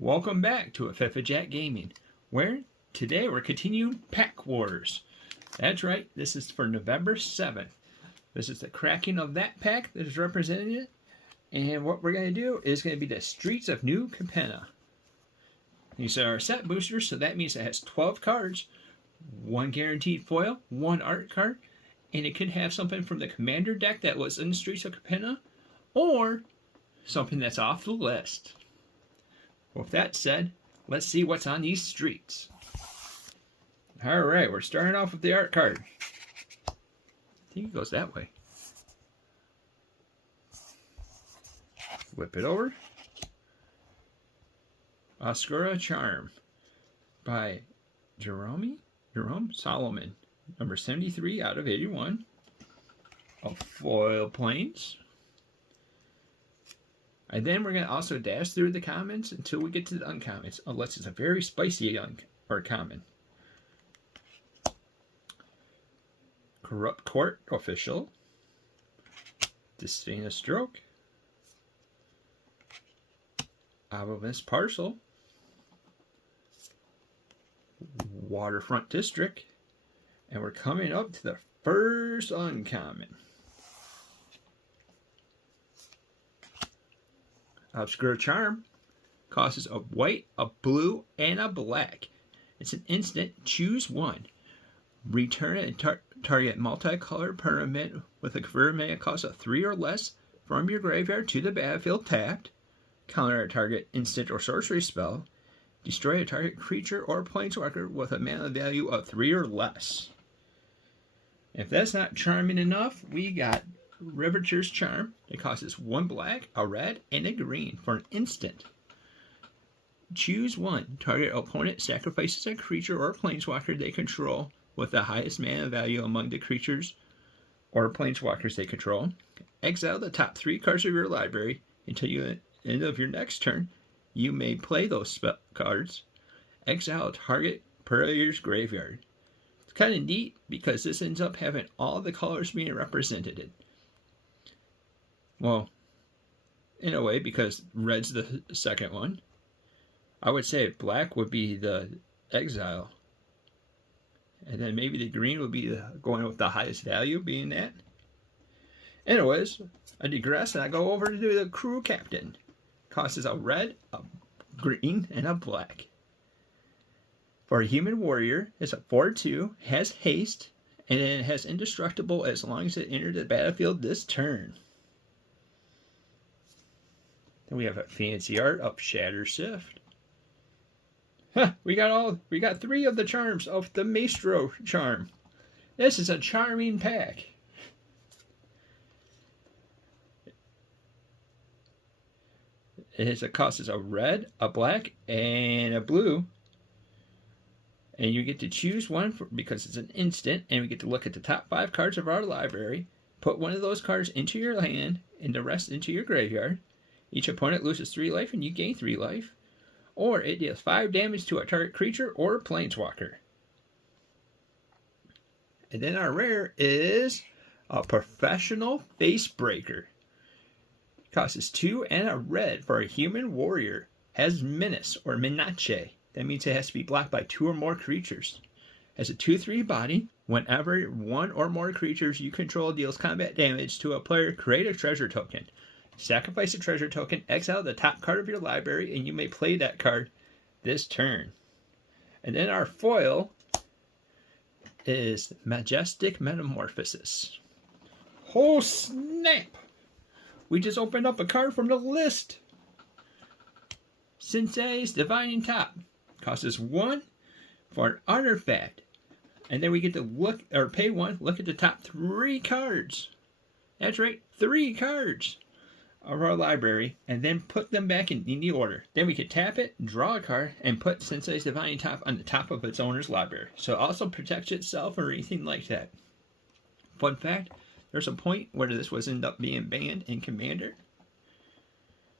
Welcome back to Fefa Jack Gaming, where today we're continuing Pack Wars. That's right, this is for November 7th. This is the cracking of that pack that is represented, and what we're going to do is going to be the Streets of New Capenna. These are our set boosters, so that means it has 12 cards, one guaranteed foil, one art card, and it could have something from the Commander deck that was in the Streets of Capenna, or something that's off the list. With that said, let's see what's on these streets. Alright, we're starting off with the art card. I think it goes that way. Whip it over. Oscura Charm by Jerome Solomon. Number 73 out of 81. A foil planes. And then we're going to also dash through the commons until we get to the uncommons, unless it's a very spicy or common. Corrupt Court Official. Disdainous Stroke. Obelisk Parcel. Waterfront District. And we're coming up to the first uncommon. Obscure Charm costs a white, a blue, and a black. It's an instant. Choose one. Return a target multicolored permanent with a converted cost of 3 or less from your graveyard to the battlefield tapped. Counter a target instant or sorcery spell. Destroy a target creature or planeswalker with a mana value of 3 or less. If that's not charming enough, we got Riveter's Charm. It costs 1 black, a red, and a green for an instant. Choose one. Target opponent sacrifices a creature or planeswalker they control with the highest mana value among the creatures or planeswalkers they control. Exile the top 3 cards of your library until the end of your next turn. You may play those cards. Exile target player's graveyard. It's kind of neat because this ends up having all the colors being represented. Well, in a way, because red's the second one. I would say black would be the exile. And then maybe the green would be going with the highest value, being that. Anyways, I digress and I go over to the crew captain. Costs a red, a green, and a black. For a human warrior, it's a 4/2, has haste, and it has indestructible as long as it enters the battlefield this turn. Then we have a fancy art of Shatter Sift. Huh, we got 3 of the charms of the Maestro charm. This is a charming pack. It costs a red, a black, and a blue. And you get to choose one because it's an instant, and we get to look at the top 5 cards of our library, put one of those cards into your hand, and the rest into your graveyard. Each opponent loses 3 life and you gain 3 life. Or it deals 5 damage to a target creature or planeswalker. And then our rare is a Professional Facebreaker. Costs 2 and a red for a human warrior. Has menace or menace. That means it has to be blocked by 2 or more creatures. Has a 2/3 body. Whenever one or more creatures you control deals combat damage to a player, create a treasure token. Sacrifice a treasure token, exile the top card of your library, and you may play that card this turn. And then our foil is Majestic Metamorphosis. Oh snap! We just opened up a card from the list. Sensei's Divining Top. Costs 1 for an artifact. And then we get to look, or pay 1, look at the top 3 cards. That's right, 3 cards of our library, and then put them back in the order. Then we could tap it, draw a card, and put Sensei's Divining Top on the top of its owner's library. So it also protects itself or anything like that. Fun fact, there's a point where this was ended up being banned in Commander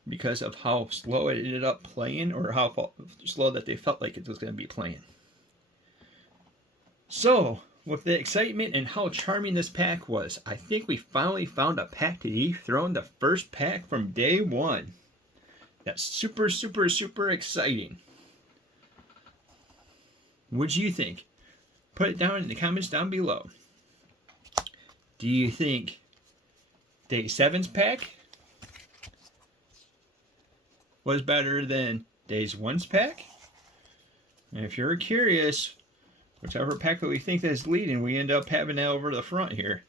because of how slow it ended up playing, or how slow that they felt like it was going to be playing. So, with the excitement and how charming this pack was, I think we finally found a pack to dethrone the first pack from day one. That's super, super, super exciting. What do you think? Put it down in the comments down below. Do you think Day 7's pack was better than Day 1's pack? And if you're curious, whichever pack that we think that's leading, we end up having that over the front here.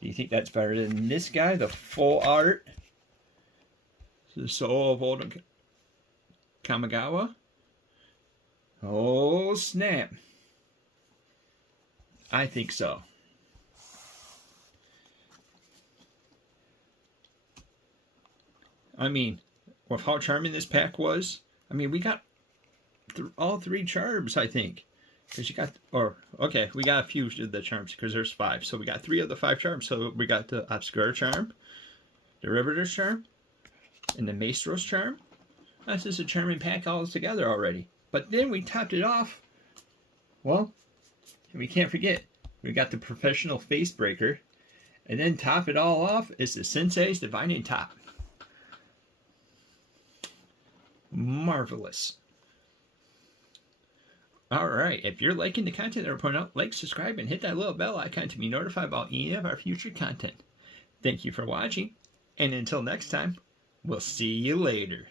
Do you think that's better than this guy, the full art? The Soul of Old Kamigawa? Oh, snap. I think so. I mean, with how charming this pack was, I mean, we got all 3 charms, I think. Because you got, okay, we got a few of the charms because there's 5. So we got 3 of the 5 charms. So we got the Obscura charm, the Riveter's charm, and the Maestro's charm. That's just a charming pack all together already. But then we topped it off. Well, we can't forget, we got the Professional Face Breaker. And then top it all off is the Sensei's Divining Top. Marvelous. Alright, if you're liking the content that we're putting out, like, subscribe, and hit that little bell icon to be notified about any of our future content. Thank you for watching, and until next time, we'll see you later.